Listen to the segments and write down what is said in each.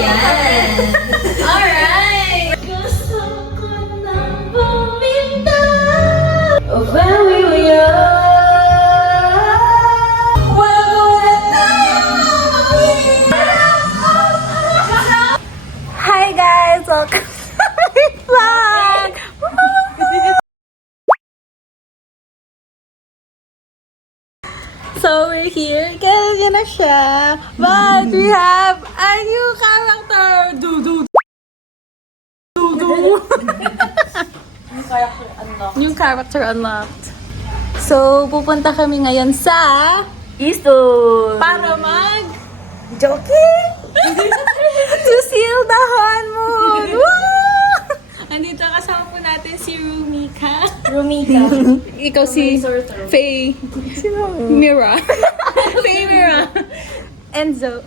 Ayan. Alright. Gusto ko nang bumitaw. Oh, when we were young. Wala tayo. Hi guys! Welcome to my vlog! So we're here. Kaya na siya. But we have a new character! New character unlocked. So, pupunta kami ngayon sa Easton. para mag joking to seal the honeymoon. Woo! Andito kasama po natin si Rumika. Ikaw si Faye. Mira. Faye Mira. Enzo.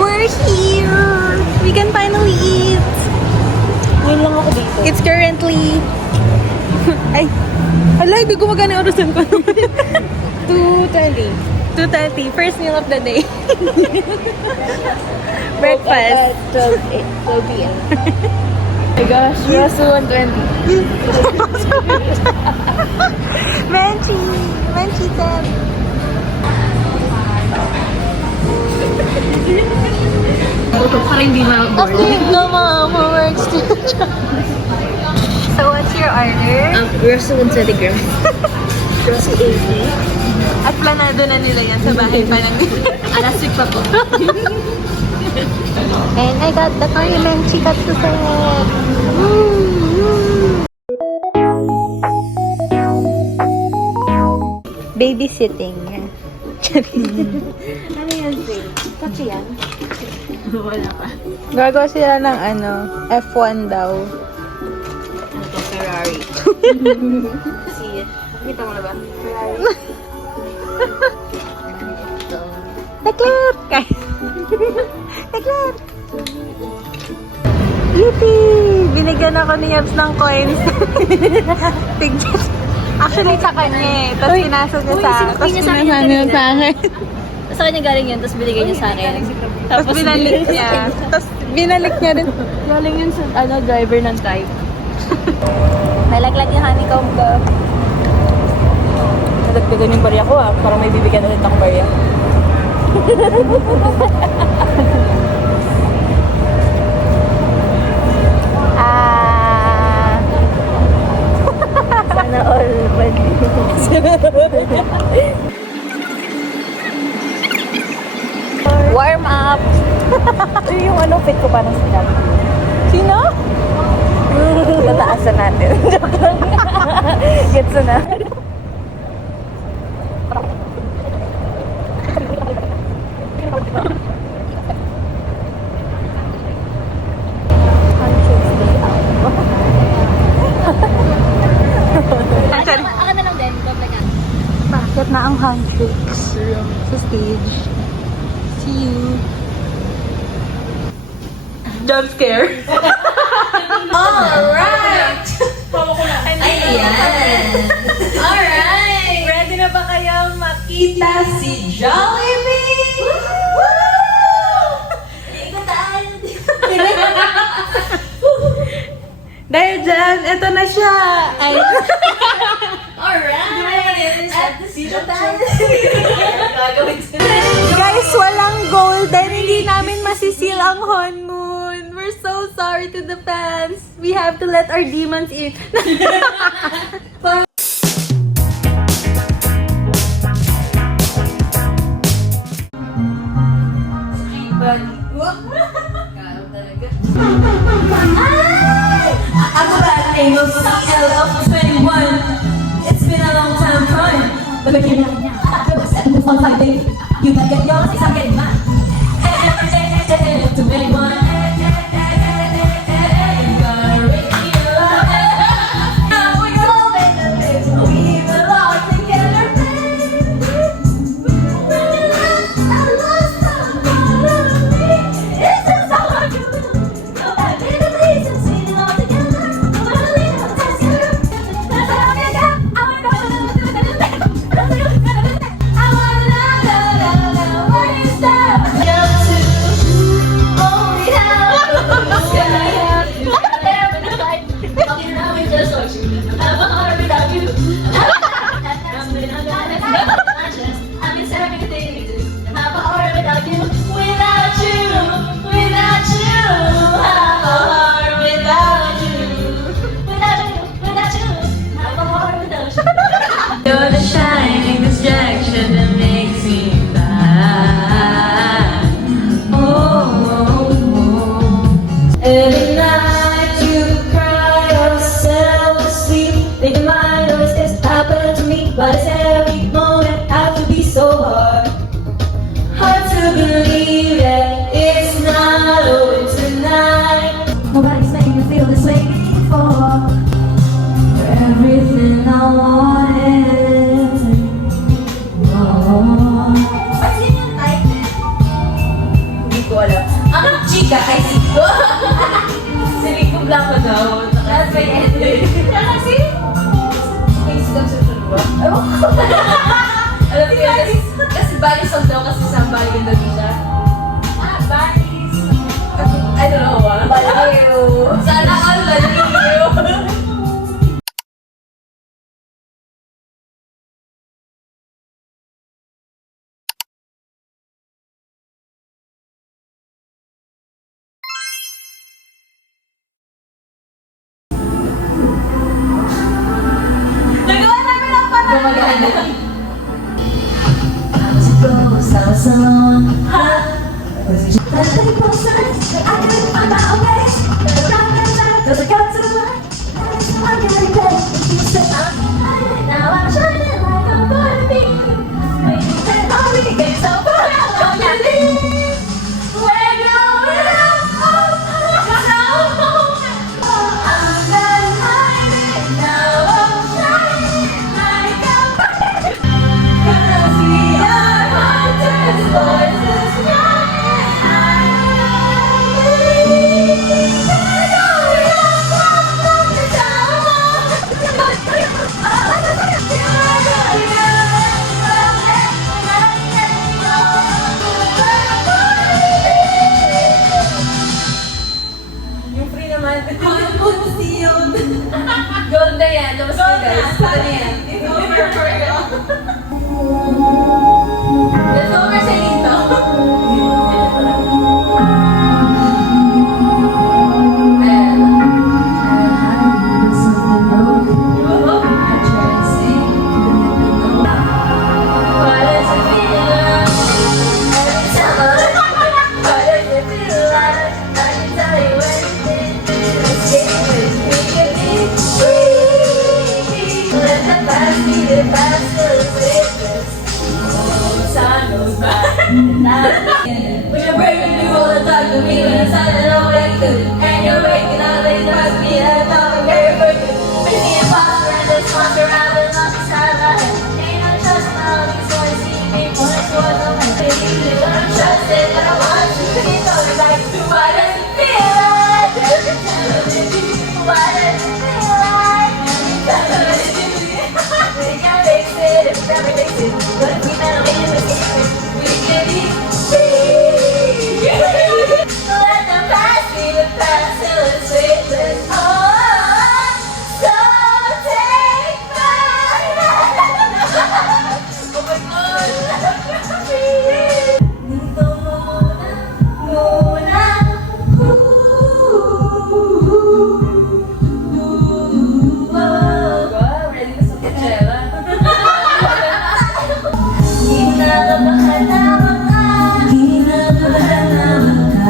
We're here. We can finally eat. Ngayon lang ako dito. It's currently... Ay. Hala, hindi ko magana yung orasan ko. 2:20. 2:30. First meal of the day. Breakfast. 12 p.m. My gosh, we're also 1:20. Menchi. Menchi Ted. Parang hindi ma-board. No, mom. Works too. So, what's your order? We're also 120 grams. We're also 80. At planado na nila yan sa bahay pa ng... Last week pa po. And I got the curry menchi katsu set. Babysitting. Ano yan, Faye? Kachi yan? Wala pa. Gagawa sila ng F1 daw. Ito, Ferrari. See, nakita mo na ba? Ferrari. Ito. Leclerc! Leclerc! Yippee! Binigyan ako ni Yabs ng coins. Tignan. Actually, sa kanya eh. Tapos pinasa niya sa akin. Tapos niya sa akin pinasa niya sa akin. Sa kanya galing yun, tapos binigay niya sa akin. Tapos binalik niya. Tapos binalik niya rin. Galing yun sa driver ng type. Nalaglag yung honeycomb ko. Nadagdagan yung barya ko para may bibigyan ulit akong barya. Sana all Warm up! Ito yung fit ko parang sinabi. Sino? Tataasan natin. Joke lang. Gets na. Akin na lang din. Doble ka. Bakit na ang handshakes sa stage? See you. Jump scare. Alright! Ayan! Alright! Ready na ba kayo makita si Jollibee? Ikutaan! Dahil dyan, eto na siya. Ay, Alright! At the season tayo. guys, walang golden. Hindi namin masisil ang honeymoon. We're so sorry to the fans. We have to let our demons in. Ako ba ang of CL of 21? It's been a long time coming. But we're here now. I was at the fun fighting. You better get yours, I'm getting mine. 21. We belong together, I wanna know, where you start. Chika kay Siko. Si Rico Blanco daw. Tapos may ending. Kasi, face lang siya sa luwa. Alam mo yun, kasi Bali song daw kasi sa Bali Indonesia. Balis. I don't know, Baliw. Sana all baliw. Nagawa namin ang parang. Gumagana. Sama-sama. Ha? Tatay po sa akin ang maobay. Cause I got to learn. I'm getting paid. You said I'm shining. Now I'm shining like I'm gonna be. When you said I'm really getting so far. I'm gonna leave. We're going up. I'm done hiding. Now I'm shining like I'm cause we are hunters, voices crying. I believe we're going up the tower. Yung free naman. Gold na yan. Labas na guys. Ito na yan. It's over for you. It's over sa dito. When you're breaking through all the talk to me when it's all that I like to. And you're waking up late to ask me that I'm not very broken. Making it possible and just walk around and lost the side of my head. Ain't no trust now, these boys see me once was on my face. But I'm trusted that I want you to be going back to why does it feel like? Why does it feel like? We can fix it if we never fix it. But if we never make it, we can be free. Let the past be the past till it's weightless. So take my hand. Oh my God. Dito muna. Wow, ready na sa kutsela. Kinakabahan naman ka. Kinakabahan naman ka.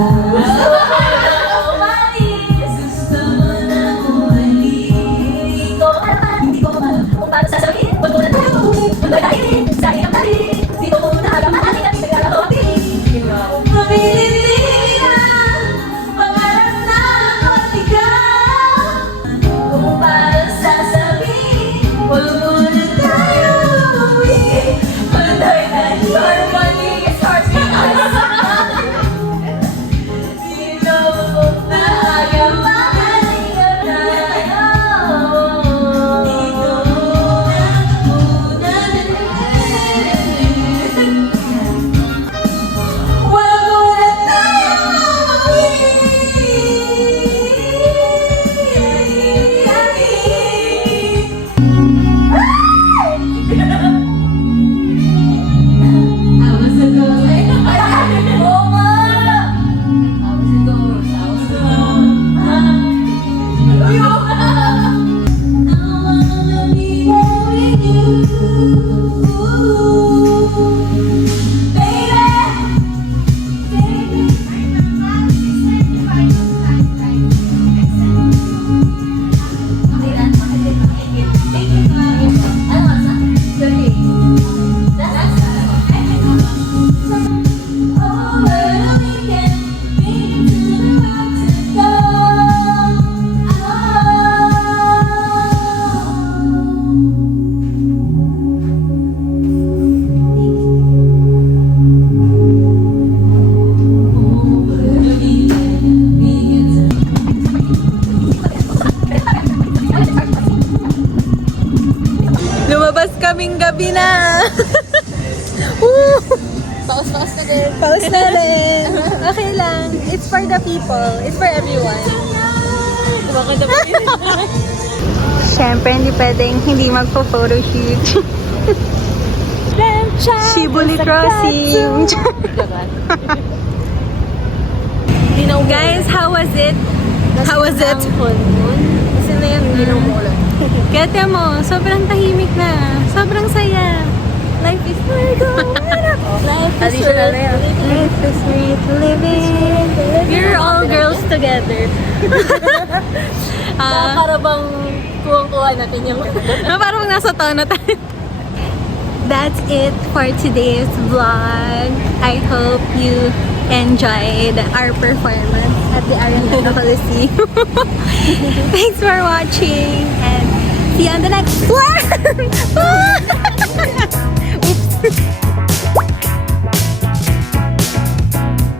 Umalis. Gusto mo na bumalik. Hindi ko alam kung paano sasabihin. Huwag mo na tayo ulit. Magdahilin sa iyong talim. Dito ko muna alam ang ating nagkakapili. Mamilili na. Pangarap na matigaw. Kung paano sasabihin. Huwag mo na tayo ulit. Panday na your money is hard to sino na ayaw makalingan tayo. Dito muna. Wag mo na Gabi na! Woo! Paus-paus na din. Pause na rin. Okay lang. It's for the people. It's for everyone. Kumakanta ba yun? Siyempre, hindi pwedeng hindi magpo-photoshoot. Shibuli Crossing. Guys, how was it? How was it? Kasi na yan, hindi na umulan. Kaya mo, sobrang tahimik na. Sobrang saya. Life is Additional na yan. Life is worth living. We're all girls together. Para bang kuwang-kuha natin yung... Parang nasa tono tayo. That's it for today's vlog. I hope you enjoyed our performance at the Arena Coliseum. Thanks for watching and see you on the next one. Oops.